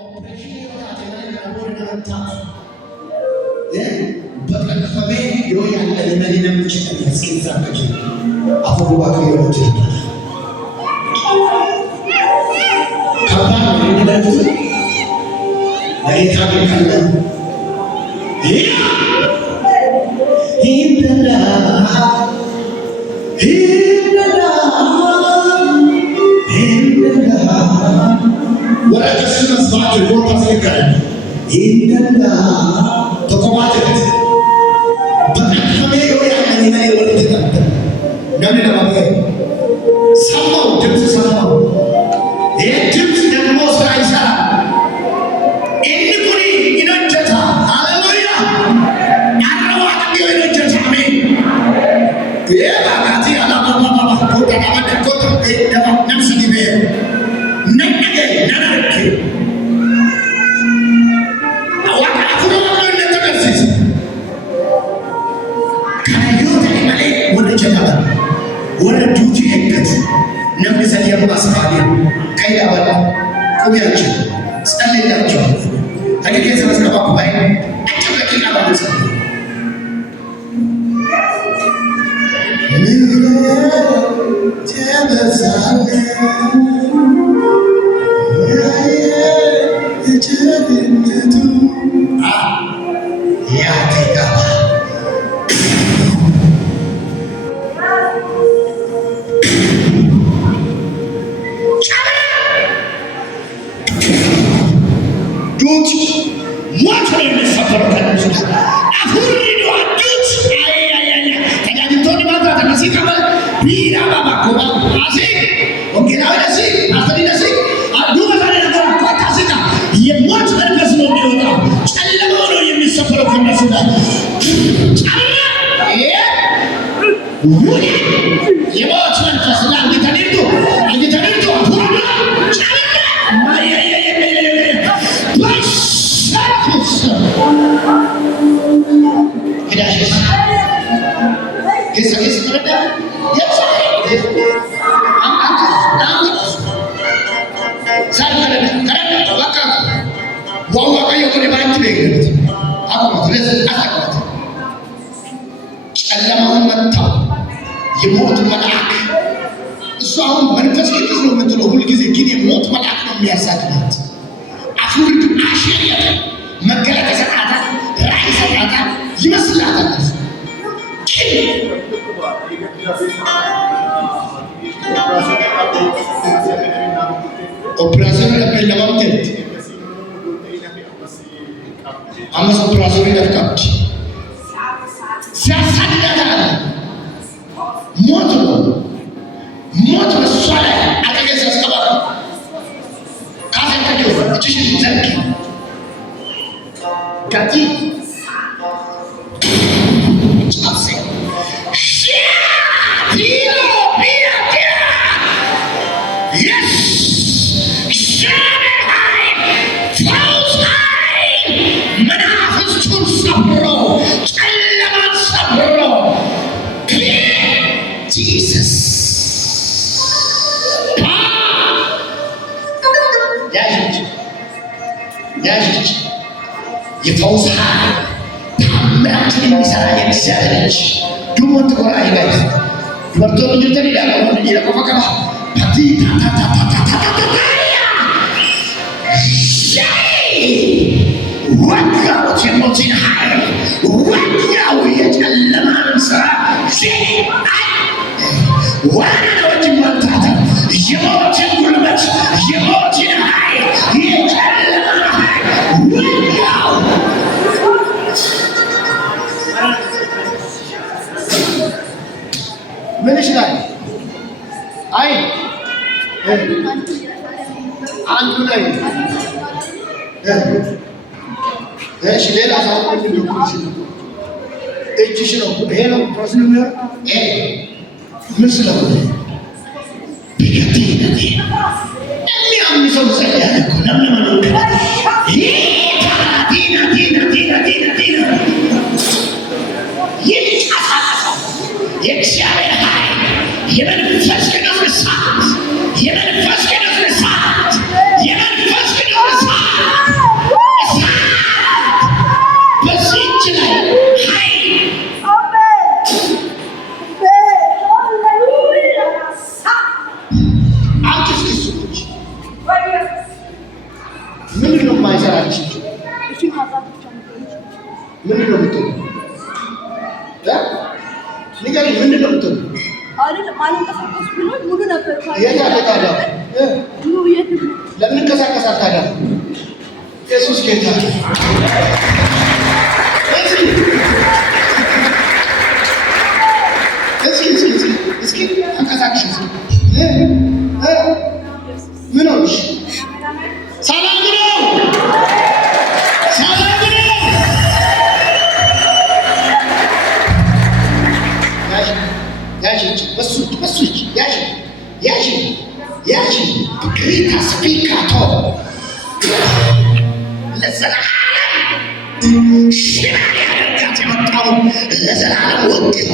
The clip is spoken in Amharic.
operation yoo taate mana baqaqsamanii yoo yaalamu namni jedhanii as keessaa akka jiru afur Waaqayyoo nuti kabaan inni darbu Naita berkata, What I just said is not the word of God. Operasi beelama mteeti. Amma operasi beelama siasa tidak motor soalnya ada yang saya sebab kata kedua itu sih terkini gaji apa የፈውስ ታምራት የሚሰራ የእግዚአብሔር ልጅ ዱሞ ተቆራይ ጋይስ ወርቶ ልጅተን ይላል ወንድ ይለቆፈከባ ፓቲታ ወጋው የሞትን ኃይል ወጋው የጨለማን ስራ ዋናዎች ማንታታ የሞትን ጉልበት የሞትን ኃይል የጨለማን ኃይል ወጋው ምን ይችላል? አይ አንዱ ላይ እሺ ሌላ ሰው እንደሆነ እጅሽ ነው ይሄ ነው ፕሮሰስ ነው ምን ስለሆነ ቢገቲና የሚያምን ሰው ሰያለ ለምን ነው ይሄ ዲና ይልቃሳሳ የእግዚአብሔር ኃይል የመንፈስ ቅዱስ እሳት የመንፈስ ቅዱስ እሳት የመንፈስ ቅዱስ እሳት ለምን ከሳከሳት ታዲያ ኢየሱስ ጌታ እስኪ አንቀሳቅሽ ምን ሆንሽ? ሰላም ነው ያዥ ግሪታ ስፒካቶ ለዘላለም ሽባ ያደርጋት የመጣው ለዘላለም ወጥቶ